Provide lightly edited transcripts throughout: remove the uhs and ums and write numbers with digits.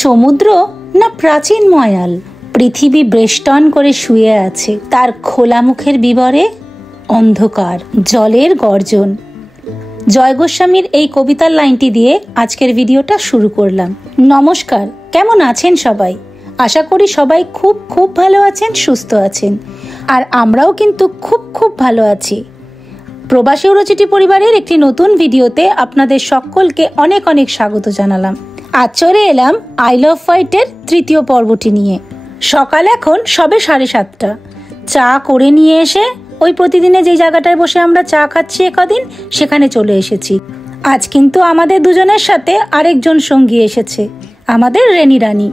সমুদ্র না প্রাচীন ময়াল, পৃথিবী বেষ্টন করে শুয়ে আছে, তার খোলা মুখের বিবরে অন্ধকার, জলের গর্জন। জয় গোস্বামীর এই কবিতার লাইনটি দিয়ে আজকের ভিডিওটা শুরু করলাম। নমস্কার, কেমন আছেন সবাই? আশা করি সবাই খুব খুব ভালো আছেন, সুস্থ আছেন। আর আমরাও কিন্তু খুব খুব ভালো আছি। প্রবাসী উড়োচিটি পরিবারের একটি নতুন ভিডিওতে আপনাদের সকলকে অনেক অনেক স্বাগত জানালাম। আজ চলে এলাম আই লাভ ফাইটের তৃতীয় পর্বটি নিয়ে। সকাল এখন সবে 7:30। চা করে নিয়ে এসে ওই প্রতিদিনে যেই জায়গাটায় বসে আমরা চা খাচ্ছি একদিন, সেখানে চলে এসেছি। আজ কিন্তু আমাদের দুজনের সাথে আরেকজন সঙ্গী এসেছে, আমাদের রেনি রানী।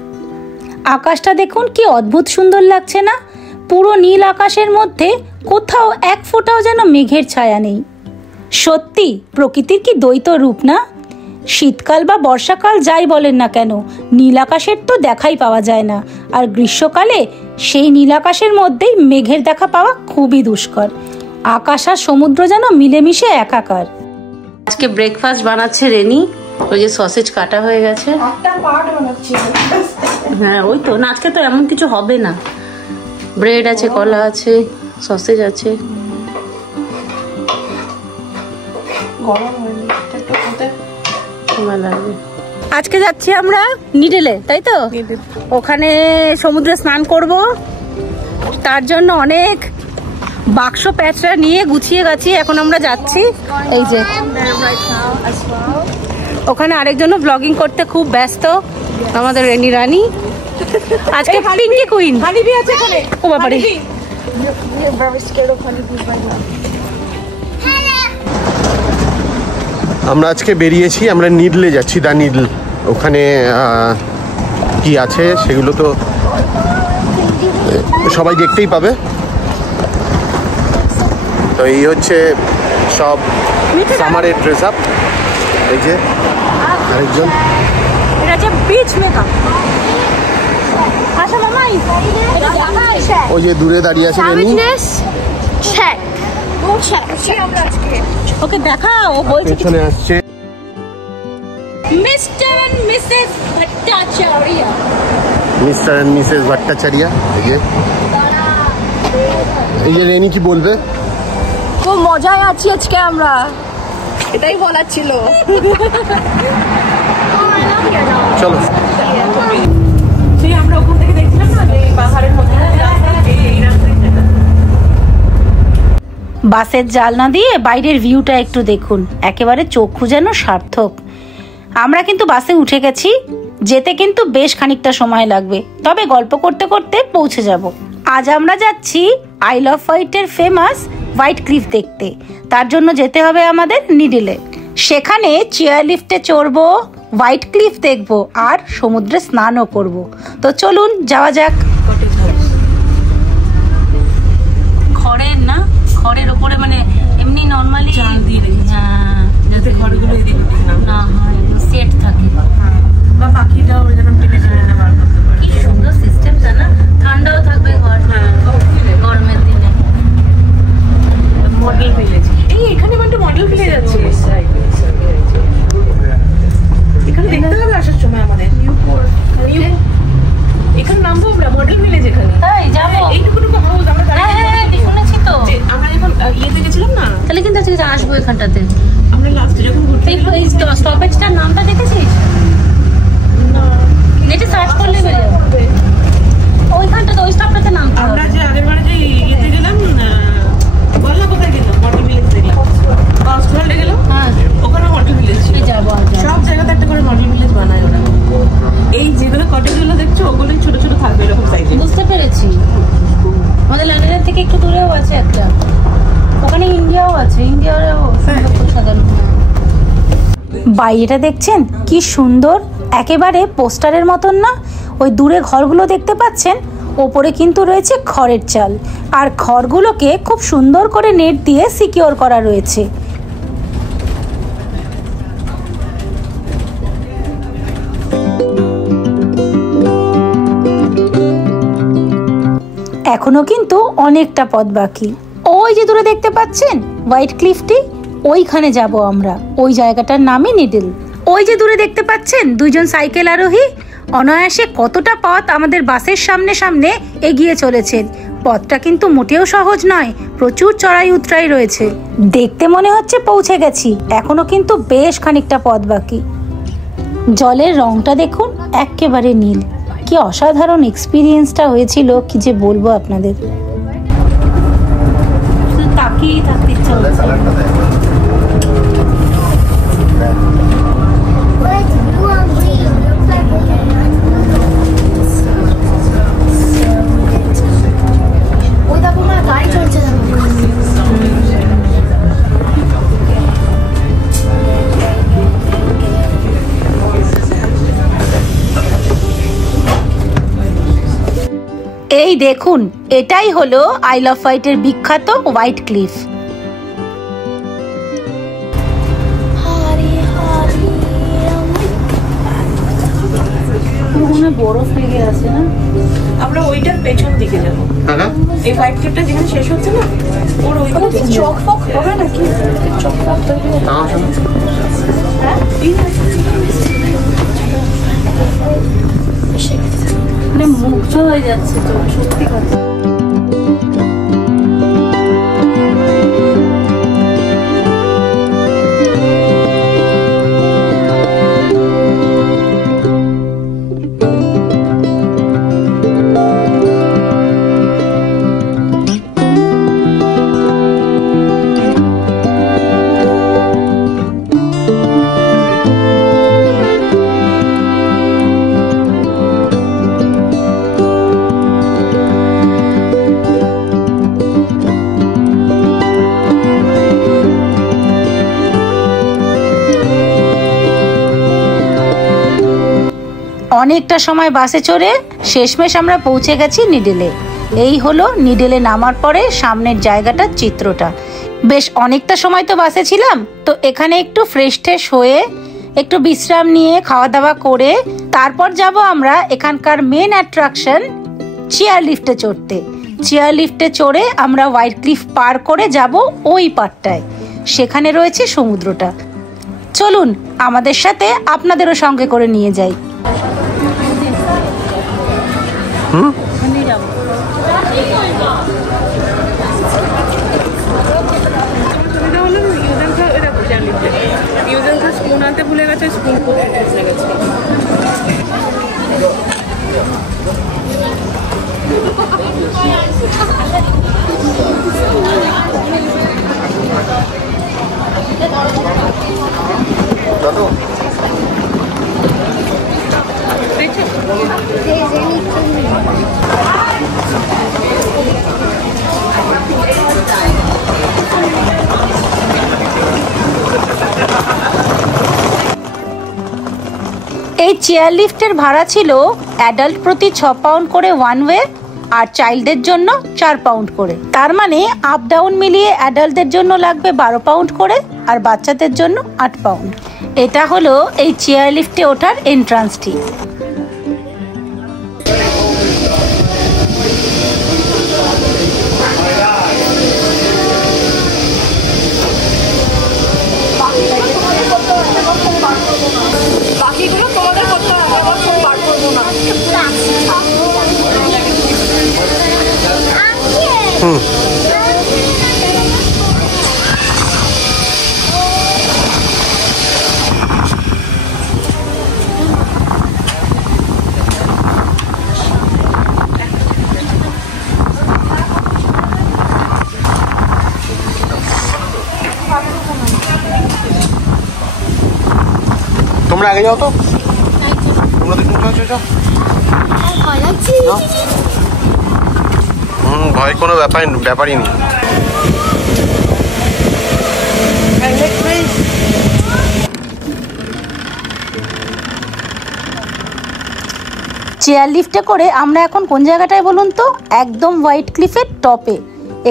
আকাশটা দেখুন কি অদ্ভুত সুন্দর লাগছে না? পুরো নীল আকাশের মধ্যে কোথাও এক ফোঁটাও যেন মেঘের ছায়া নেই। সত্যি প্রকৃতির কি দ্বৈত রূপ না? শীতকাল বা বর্ষাকাল যাই বলেন না কেন, নীল আকাশের তো দেখাই পাওয়া যায় না। আর গ্রীষ্মকালে সেই নীল আকাশের মধ্যেই মেঘের দেখা পাওয়া খুবই দুষ্কর। আকাশ আর সমুদ্র যেন মিলেমিশে একাকার। আজকে ব্রেকফাস্ট বানাচ্ছে রেনি। ওই যে সসেজ কাটা হয়ে গেছে। হ্যাঁ, ওই তো না, আজকে তো এমন কিছু হবে না। ব্রেড আছে, কলা আছে, সসেজ আছে। আজকে যাচ্ছি আমরা নিডেলে, তাই তো? ওখানে সমুদ্রে স্নান করব। তার জন্য অনেক বাক্স প্যাচরা নিয়ে গুছিয়ে গাছিয়ে এখন আমরা যাচ্ছি। এই যে ওখানে আরেকজন ব্লগিং করতে খুব ব্যস্ত, আমাদের রেনি রানী। আজকে পিঙ্কি কুইন আছে এখানে। ও বাবারে, আমরা আজকে বেরিয়েছি, আমরা নিডলে যাচ্ছি, দা নিডল। ওখানে কি আছে সেগুলো তো সবাই দেখতেই পাবে। তো এই হচ্ছে সব সামারের ড্রেস আপ। এই যে আরেকজন, এটা হচ্ছে বিচ মেকআপ। আচ্ছা মামাই, ওই যে দূরে দাঁড়িয়ে আছে রেনি। ওকে দেখাও, ও বলছে পেছনে আসছে Mr and Mrs Bhattacharya. Mr and Mrs Bhattacharya. এই যে রেনি কি বলবে? খুব মজায় আছি আজকে আমরা, এটাই বলার ছিল। চলো। আমরা ওখান থেকে দেখছিলাম না যে পাহাড়ের মধ্যে বাসের জানলা দিয়ে বাইরের ভিউটা একটু দেখুন, একেবারে চক্ষু যেন সার্থক। আমরা কিন্তু বাসে উঠে গেছি, যেতে কিন্তু বেশ খানিকটা সময় লাগবে, তবে গল্প করতে করতে পৌঁছে যাব। আজ আমরা যাচ্ছি আই লাভ ফাইটের ফেমাস হোয়াইট ক্লিফ দেখতে। তার জন্য যেতে হবে আমাদের নিডেলে। সেখানে চেয়ার লিফটে চড়বো, হোয়াইট ক্লিফ দেখবো আর সমুদ্রে স্নানও করব। তো চলুন যাওয়া যাক। খড়ের না, খড়ের ওপরে মানে এমনি নরমালি চাল দিয়ে রেখেছে, যাতে খড়গুলো না হয়, সেট থাকে। বা পাখিটাও যেন টেনে টেনে না বার করতে পারে। কি সুন্দর সিস্টেমটা না, ঠান্ডাও থাকবে ঘর গরমের দিনে। মডেল ভিলেজ, এই এখানে একটা মডেল ভিলেজ আছে। এখানে দেখতে হবে আসার সময় আমাদের এখানে নামবো আমরা, মডেল ভিলেজ। এখানে তাই যাবো, এইটুকুটুকু হাউস আমরা শুনেছি তো। আমরা যখন ইয়েতে গেছিলাম না, তাহলে কিন্তু আজকে আসবো এখানটাতে। আমরা লাস্টে যখন ঘুরতে এই স্টপেজটার নামটা দেখেছিস? নেটে সার্চ করলে বেরিয়ে যাবে ওইখানটাতে, ওই স্টপটাতে নাম। আমরা যে আগের বারে যে ইয়েতে গেলাম, বল না কোথায় গেলাম, মডেল ভিলেজ দেখলাম। কক্সবাজারে গেলাম, হ্যাঁ ওখানে মডেল ভিলেজ ছিল। যাবো, সব জায়গাতে একটা করে মডেল ভিলেজ বানায় ওরা। এই যেগুলো কটেজগুলো দেখছো ওগুলোই ছোট ছোট থাকবে এরকম সাইজে। বুঝতে পেরেছি। আমাদের লন্ডনের থেকে একটু দূরেও আছে একটা, ওখানে ইন্ডিয়াও আছে, ইন্ডিয়ারও সাজানো। বাইরেটা দেখছেন কি সুন্দর, একেবারে পোস্টারের মতন না? ওই দূরে ঘরগুলো দেখতে পাচ্ছেন, ওপরে কিন্তু রয়েছে খড়ের চাল, আর খড়গুলোকে খুব সুন্দর করে নেট দিয়ে সিকিওর করা রয়েছে। এখনো কিন্তু অনেকটা পথ বাকি। ওই যে দূরে দেখতে পাচ্ছেন হোয়াইট ক্লিফটি, ওইখানে যাব আমরা। ওই জায়গাটার নামই নিডেল। ওই যে দূরে দেখতে পাচ্ছেন দুইজন সাইকেল আরোহী অনায়াসে কতটা পথ আমাদের বাসের সামনে সামনে এগিয়ে চলেছেন। পথটা কিন্তু মোটেও সহজ নয়, প্রচুর চড়াই উতরাই রয়েছে। দেখতে মনে হচ্ছে পৌঁছে গেছি, এখনো কিন্তু বেশ খানিকটা পথ বাকি। জলের রংটা দেখুন, একেবারে নীল। কি অসাধারণ এক্সপিরিয়েন্সটা হয়েছিল, কি যে বলবো আপনাদের। তাকিয়ে থাকতে ইচ্ছা হচ্ছে। এই দেখুন, এটাই হলো আইল অফ হোয়াইটের বিখ্যাত হোয়াইট ক্লিফ। বরফ লেগে আছে না? আমরা ওইটার পেছন দিকে যাবো। এই হোয়াইট ক্লিফটা যেখানে শেষ হচ্ছে না, ওর ওই চক ফক হবে নাকি? চক ফক মানে মুগ্ধ হয়ে যাচ্ছে তো, সত্যি কথা। অনেকটা সময় বাসে চড়ে শেষমেশ আমরা পৌঁছে গেছি নিডেলে। এই হলো নিডেলে নামার পরে সামনের জায়গাটার চিত্রটা। বেশ অনেকটা সময় তো বাসে ছিলাম, তো এখানে একটু ফ্রেশ ট্রেশ হয়ে একটু বিশ্রাম নিয়ে খাওয়া দাওয়া করে তারপর যাব আমরা এখানকার মেন অ্যাট্রাকশন চেয়ার লিফটে চড়তে। চেয়ার লিফটে চড়ে আমরা হোয়াইট ক্লিফ পার করে যাব ওই পারটায়, সেখানে রয়েছে সমুদ্রটা। চলুন আমাদের সাথে আপনাদেরও সঙ্গে করে নিয়ে যাই। স্পুন আনতে ভুলে গেছে, স্পুন ভুলে গেছে। এই চেয়ার লিফটের ভাড়া ছিল অ্যাডাল্ট প্রতি 6 পাউন্ড করে ওয়ান ওয়ে, আর চাইল্ডদের জন্য 4 পাউন্ড করে। তার মানে আপ ডাউন মিলিয়ে অ্যাডাল্টদের জন্য লাগবে 12 পাউন্ড করে, আর বাচ্চাদের জন্য 8 পাউন্ড। এটা হলো এই চেয়ার লিফটে ওঠার এন্ট্রান্সটি। বাকিগুলো তোমাদের করতে হবে, আবার ফোন বার করবো না। তোমরা আগে যাও তো, তোমরা দেখুন। ভয় কোনো ব্যাপারই নেই। চেয়ার লিফটে করে আমরা এখন কোন জায়গাটায় বলুন তো? একদম হোয়াইট ক্লিফের টপে।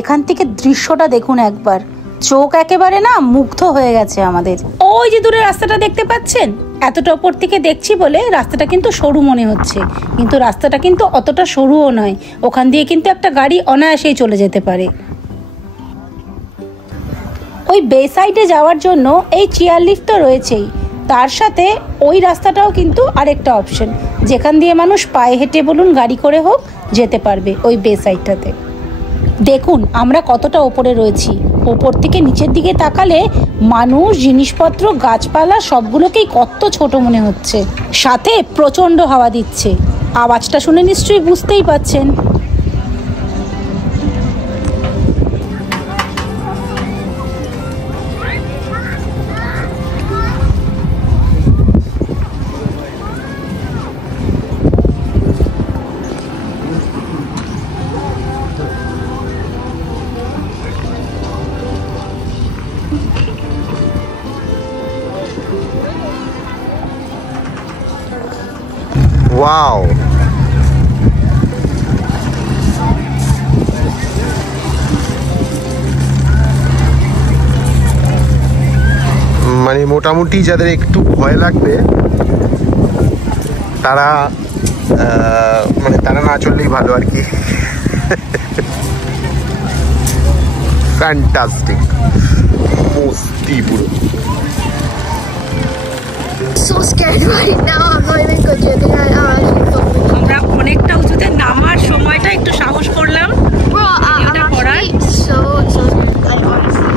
এখান থেকে দৃশ্যটা দেখুন একবার, চোখ একেবারে না মুগ্ধ হয়ে গেছে আমাদের। ওই যে দূরে রাস্তাটা দেখতে পাচ্ছেন, এতটা উপর থেকে দেখছি বলে রাস্তাটা কিন্তু সরু মনে হচ্ছে, কিন্তু রাস্তাটা কিন্তু অতটা সরুও নয়। ওখান দিয়ে কিন্তু একটা গাড়ি অনায়াসেই চলে যেতে পারে। ওই বে সাইডে যাওয়ার জন্য এই চেয়ার লিফট তো রয়েছেই, তার সাথে ওই রাস্তাটাও কিন্তু আরেকটা অপশন, যেখান দিয়ে মানুষ পায়ে হেঁটে বলুন গাড়ি করে হোক যেতে পারবে ওই বে সাইডটাতে। দেখুন আমরা কতটা ওপরে রয়েছি, ওপর থেকে নিচের দিকে তাকালে মানুষ, জিনিসপত্র, গাছপালা সবগুলোকেই কত ছোট মনে হচ্ছে। সাথে প্রচণ্ড হাওয়া দিচ্ছে, আওয়াজটা শুনে নিশ্চয়ই বুঝতেই পাচ্ছেন। ওয়াও, মানে মোটামুটি যাদের একটু ভয় লাগবে তারা মানে তারা না চললেই ভালো আর কি। ফ্যান্টাস্টিক, মস্তি পুরো। So scared right now. I'm not even considering right now. আমরা অনেকটা উঁচুতে নামার সময়টা একটু সাহস করলাম। Bro, I'm actually so scared. Like honestly.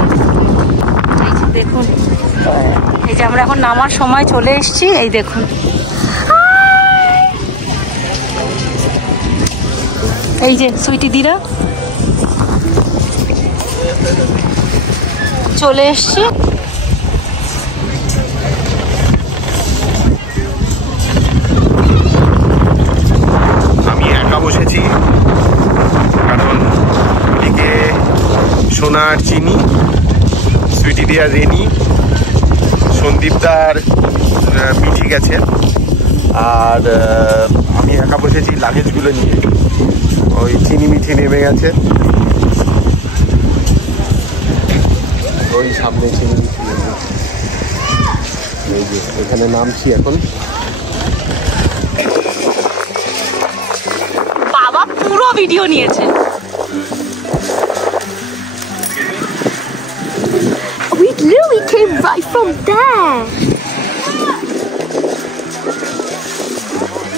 দেখুন এই যে আমরা এখন নামার সময় চলে এসেছি, এই দেখুন এই যে সুইটি দিরা চলে এসছি। আমি একা বসেছি কারণ এদিকে সোনার চিনি, সুইটি দিয়ার রেনি, সন্দীপদার মিঠি গেছে, আর আমি একা বসেছি লাগেজগুলো নিয়ে। ওই চিনি মিঠি নেমে গেছে, ওই সামনে চিনি মিঠি নেমে, এই যে এখানে নামছি এখন। বাবা পুরো ভিডিও নিয়েছে। We literally came right from there.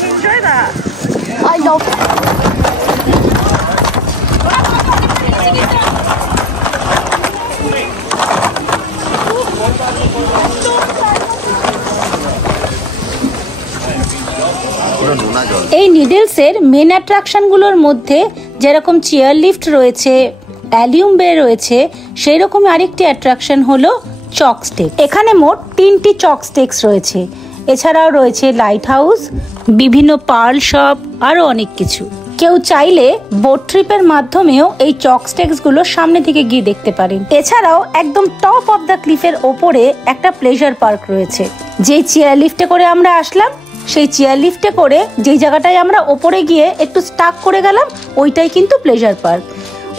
Enjoy that. I love এই নিডলসের মেন অ্যাট্রাকশনগুলোর মধ্যে যেরকম চেয়ার লিফট রয়েছে, অ্যালিউম বে রয়েছে, সেই রকম আরেকটি অ্যাট্রাকশন হলো চক স্টেক। এখানে মোট 3টি চক স্টেকস রয়েছে, এছাড়াও রয়েছে লাইট হাউস, বিভিন্ন পার্ল শপ, আরও অনেক কিছু। কেউ চাইলে বোট ট্রিপের মাধ্যমেও এই চক স্টেকসগুলো সামনে থেকে গিয়ে দেখতে পারেন। এছাড়াও একদম টপ অফ দ্য ক্লিফের ওপরে একটা প্লেজার পার্ক রয়েছে। যেই চেয়ার লিফটে করে আমরা আসলাম, সেই চেয়ার লিফটে করে যেই জায়গাটায় আমরা ওপরে গিয়ে একটু স্টাক করে গেলাম, ওইটাই কিন্তু প্লেজার পার্ক।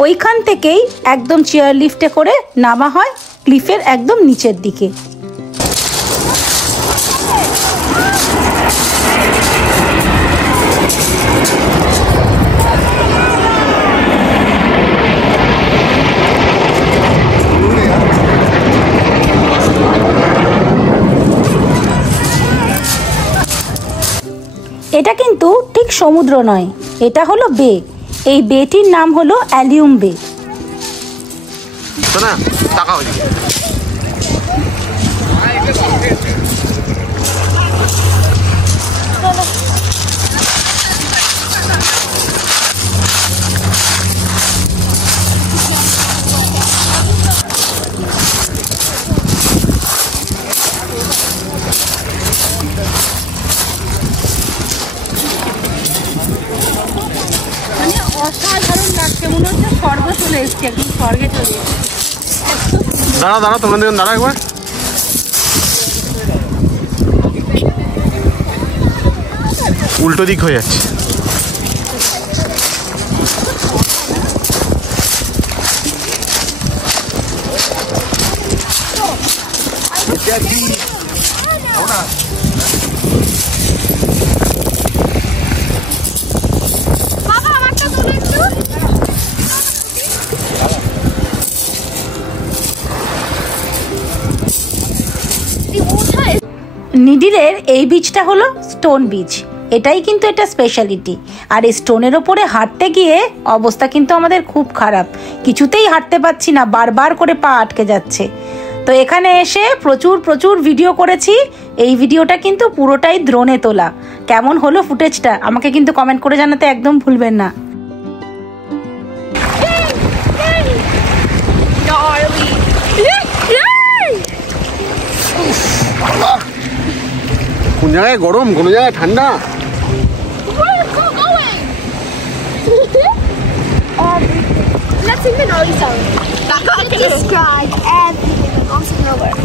ওইখান থেকেই একদম চেয়ার লিফটে করে নামা হয় ক্লিফের একদম নিচের দিকে। এটা কিন্তু ঠিক সমুদ্র নয়, এটা হলো বে। এই বেটির নাম হলো অ্যালিউম বে। শোনা তাকাও এদিকে। অসাধারণ লাগছে, মনে হচ্ছে স্বর্গ চলে এসছে, একদম স্বর্গে চলে এসছে। দাঁড়া দাঁড়া, তোমরা দেখুন, দাঁড়া একবার। উল্টো দিক হয়ে যাচ্ছে। নিডিলের এই বীজটা হলো স্টোন বীজ, এটাই কিন্তু এটা স্পেশালিটি। আর এই স্টোনের ওপরে হাঁটতে গিয়ে অবস্থা কিন্তু আমাদের খুব খারাপ, কিছুতেই হাঁটতে পারছি না, বারবার করে পা আটকে যাচ্ছে। তো এখানে এসে প্রচুর ভিডিও করেছি। এই ভিডিওটা কিন্তু পুরোটাই ড্রোনে তোলা। কেমন হলো ফুটেজটা আমাকে কিন্তু কমেন্ট করে জানাতে একদম ভুলবেন না। কোন জায়গায় গরম, কোন জায়গায় ঠান্ডা। Let's even know each other. I can describe everything. Also nowhere.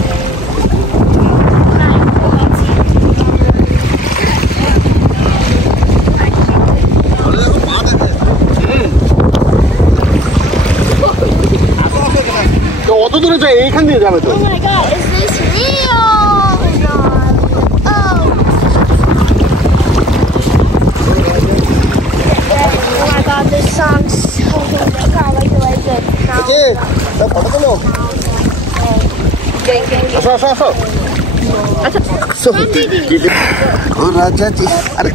তো অত দূরে যাই, এইখান দিয়ে যাবে তো। Oh my god, is this real? Oh my god. Oh. Oh my god, this song's so good. I can't wait to like it. Photo তোলো। আসো আসো আসো। ও রাজা জি, আরে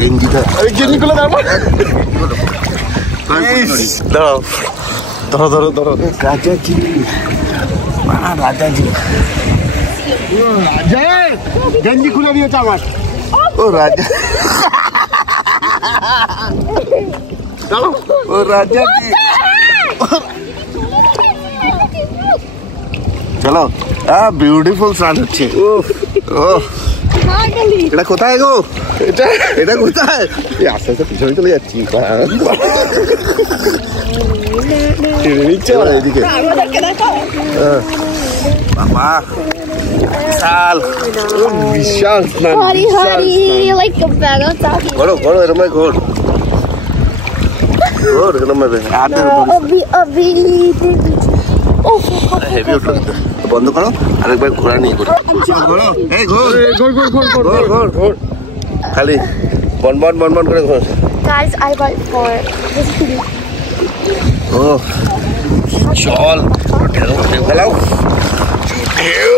গেঞ্জিটা, আরে গেঞ্জি গুলো দাও। দাও ধরো ধরো ধরো। রাজা জি, রাজা জি, রাজা গেঞ্জি খুলে দিয়েছে আমার। ও রাজা, ও রাজা জি। চলো, বিউটিফুল সান হচ্ছে। এটা কোথায় গো? এটা কোথায়? আস্তে আস্তে পিছনে চলে যাচ্ছি। এদিকে বাবা, বিশাল বিশাল স্নান। Like a bag of talking. ঘোরো ঘোরো, এরম ঘোর ঘোর, এরম হাতের হেভি উঠলো কিন্তু। বন্ধ করো, আরেকবার ঘোরা নিয়ে ঘোরো। ঘোরো, এই ঘোর ঘোর ঘোর ঘোর ঘোর ঘোর ঘোর, খালি বনবন বনবন করে ঘোর। Guys, I bought for this kitty. ও চল, ঢেউ ঢেউ খেলাও, ঢেউ।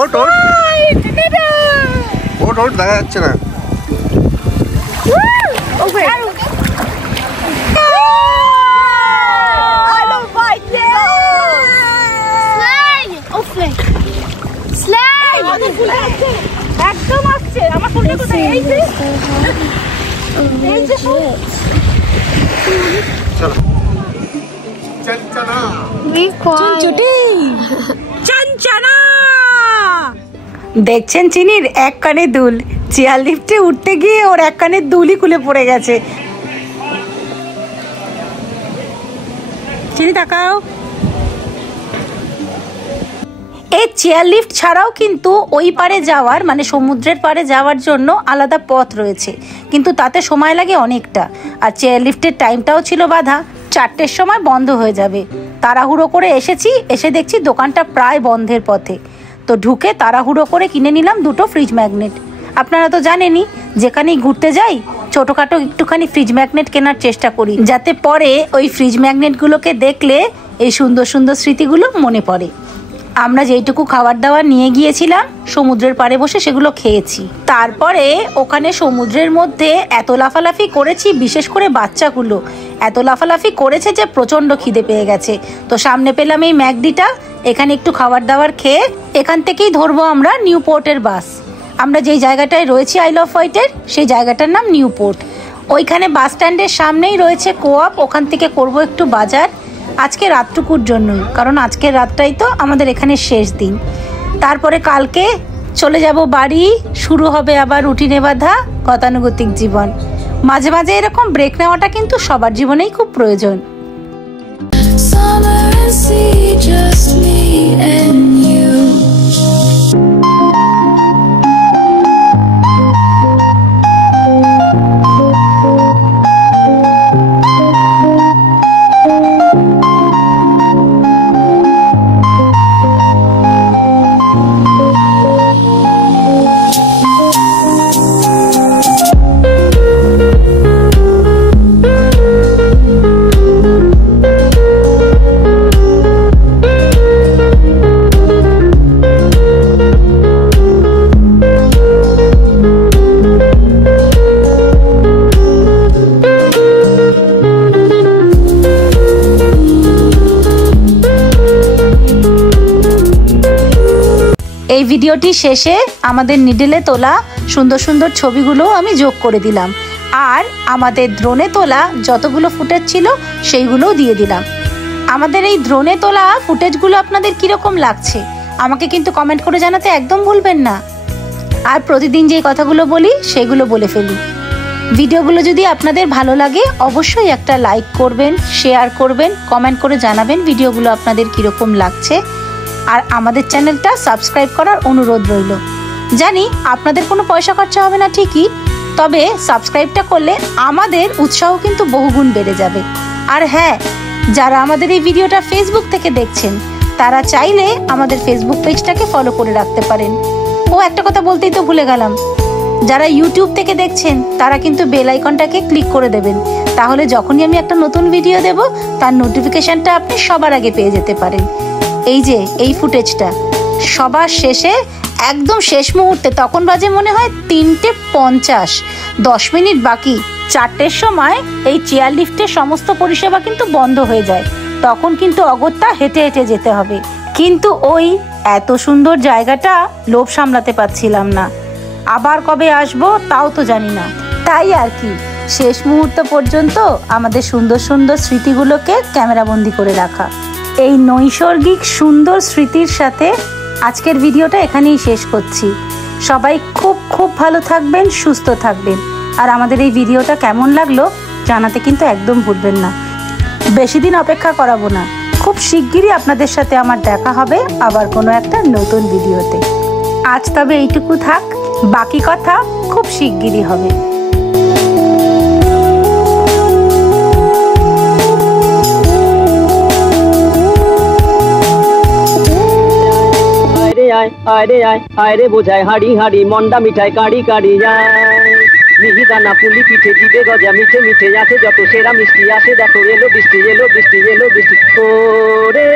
ওট ওট ওট ওট, দেখা যাচ্ছে না। একদম আসছে আমার ফুলটা কোথায়? এই যে এই যে চলো চঞ্চনা, চঞ্চনা। দেখছেন চিনির এক কানে দুল, চেয়ার লিফটে উঠতে গিয়ে ওর এক কানের দুলই খুলে পড়ে গেছে। চিনি তাকাও। এই চেয়ার লিফট ছাড়াও কিন্তু ওই পারে যাওয়ার, মানে সমুদ্রের পারে যাওয়ার জন্য আলাদা পথ রয়েছে, কিন্তু তাতে সময় লাগে অনেকটা। আর চেয়ার লিফটের টাইমটাও ছিল বাঁধা, 4টের সময় বন্ধ হয়ে যাবে। তাড়াহুড়ো করে এসেছি, এসে দেখছি দোকানটা প্রায় বন্ধের পথে। তো ঢুকে তাড়াহুড়ো করে কিনে নিলাম 2টো ফ্রিজ ম্যাগনেট। আপনারা তো জানেনই, যেখানেই ঘুরতে যাই ছোটোখাটো একটুখানি ফ্রিজ ম্যাগনেট কেনার চেষ্টা করি, যাতে পরে ওই ফ্রিজ ম্যাগনেটগুলোকে দেখলে এই সুন্দর সুন্দর স্মৃতিগুলো মনে পড়ে। আমরা যেইটুকু খাবার দাবার নিয়ে গিয়েছিলাম সমুদ্রের পাড়ে বসে সেগুলো খেয়েছি। তারপরে ওখানে সমুদ্রের মধ্যে এত লাফালাফি করেছি, বিশেষ করে বাচ্চাগুলো এত লাফালাফি করেছে যে প্রচণ্ড খিদে পেয়ে গেছে। তো সামনে পেলাম এই ম্যাকডিটা, এখানে একটু খাবার দাবার খেয়ে এখান থেকেই ধরবো আমরা নিউপোর্টের বাস। আমরা যেই জায়গাটায় রয়েছি আই লাভ হোয়াইটের, সেই জায়গাটার নাম নিউপোর্ট। ওইখানে বাস স্ট্যান্ডের সামনেই রয়েছে কোঅপ, ওখান থেকে করব একটু বাজার আজকে রাতটুকুর জন্যই, কারণ আজকের রাতটাই তো আমাদের এখানে শেষ দিন। তারপরে কালকে চলে যাব বাড়ি, শুরু হবে আবার রুটিনে বাঁধা গতানুগতিক জীবন। মাঝে মাঝে এরকম ব্রেক নেওয়াটা কিন্তু সবার জীবনেই খুব প্রয়োজন। Summer and sea, just me and you. এই ভিডিওটি শেষে আমাদের নিডলে তোলা সুন্দর সুন্দর ছবিগুলো আমি যোগ করে দিলাম, আর আমাদের ড্রোনে তোলা যতগুলো ফুটেজ ছিল সেইগুলোও দিয়ে দিলাম। আমাদের এই ড্রোনে তোলা ফুটেজগুলো আপনাদের কীরকম লাগছে আমাকে কিন্তু কমেন্ট করে জানাতে একদম ভুলবেন না। আর প্রতিদিন যেই কথাগুলো বলি সেগুলো বলে ফেলি। ভিডিওগুলো যদি আপনাদের ভালো লাগে অবশ্যই একটা লাইক করবেন, শেয়ার করবেন, কমেন্ট করে জানাবেন ভিডিওগুলো আপনাদের কীরকম লাগছে। আর আমাদের চ্যানেলটা সাবস্ক্রাইব করার অনুরোধ রইল। জানি আপনাদের কোনো পয়সা খরচা হবে না ঠিকই, তবে সাবস্ক্রাইবটা করলে আমাদের উৎসাহ কিন্তু বহুগুণ বেড়ে যাবে। আর হ্যাঁ, যারা আমাদের এই ভিডিওটা ফেসবুক থেকে দেখছেন তারা চাইলে আমাদের ফেসবুক পেজটাকে ফলো করে রাখতে পারেন। ও একটা কথা বলতেই তো ভুলে গেলাম, যারা ইউটিউব থেকে দেখছেন তারা কিন্তু বেল আইকনটাকে ক্লিক করে দেবেন, তাহলে যখনই আমি একটা নতুন ভিডিও দেব তার নোটিফিকেশনটা আপনি সবার আগে পেয়ে যেতে পারেন। এই যে এই ফুটেজটা সবার শেষে একদম শেষ মুহূর্তে, তখন বাজে মনে হয় 3:50, 10 মিনিট বাকি, 4টের সময় এই চেয়ার লিফটের সমস্ত পরিষেবা কিন্তু বন্ধ হয়ে যায়। তখন কিন্তু অগত্যা হেঁটে হেঁটে যেতে হবে, কিন্তু ওই এত সুন্দর জায়গাটা লোভ সামলাতে পারছিলাম না। আবার কবে আসবো তাও তো জানি না, তাই আর কি শেষ মুহূর্ত পর্যন্ত আমাদের সুন্দর সুন্দর স্মৃতিগুলোকে ক্যামেরাবন্দি করে রাখা। এই নৈসর্গিক সুন্দর স্মৃতির সাথে আজকের ভিডিওটা এখানেই শেষ করছি। সবাই খুব খুব ভালো থাকবেন, সুস্থ থাকবেন। আর আমাদের এই ভিডিওটা কেমন লাগলো জানাতে কিন্তু একদম ভুলবেন না। বেশি দিন অপেক্ষা করাবো না, খুব শিগগিরই আপনাদের সাথে আমার দেখা হবে আবার কোনো একটা নতুন ভিডিওতে। আজ তবে এইটুকু থাক, বাকি কথা খুব শিগগিরই হবে। আয়রে বোঝায় হাড়ি হাড়ি মন্ডা মিঠাই কাড়ি কাড়ি যায়, মিহি দানা পুলি পিঠে দিবে গজা, মিঠে মিঠে আসে যত সেরা মিষ্টি আসে, দেখো এলো বৃষ্টি এলো বৃষ্টি এলো বৃষ্টি, ওরে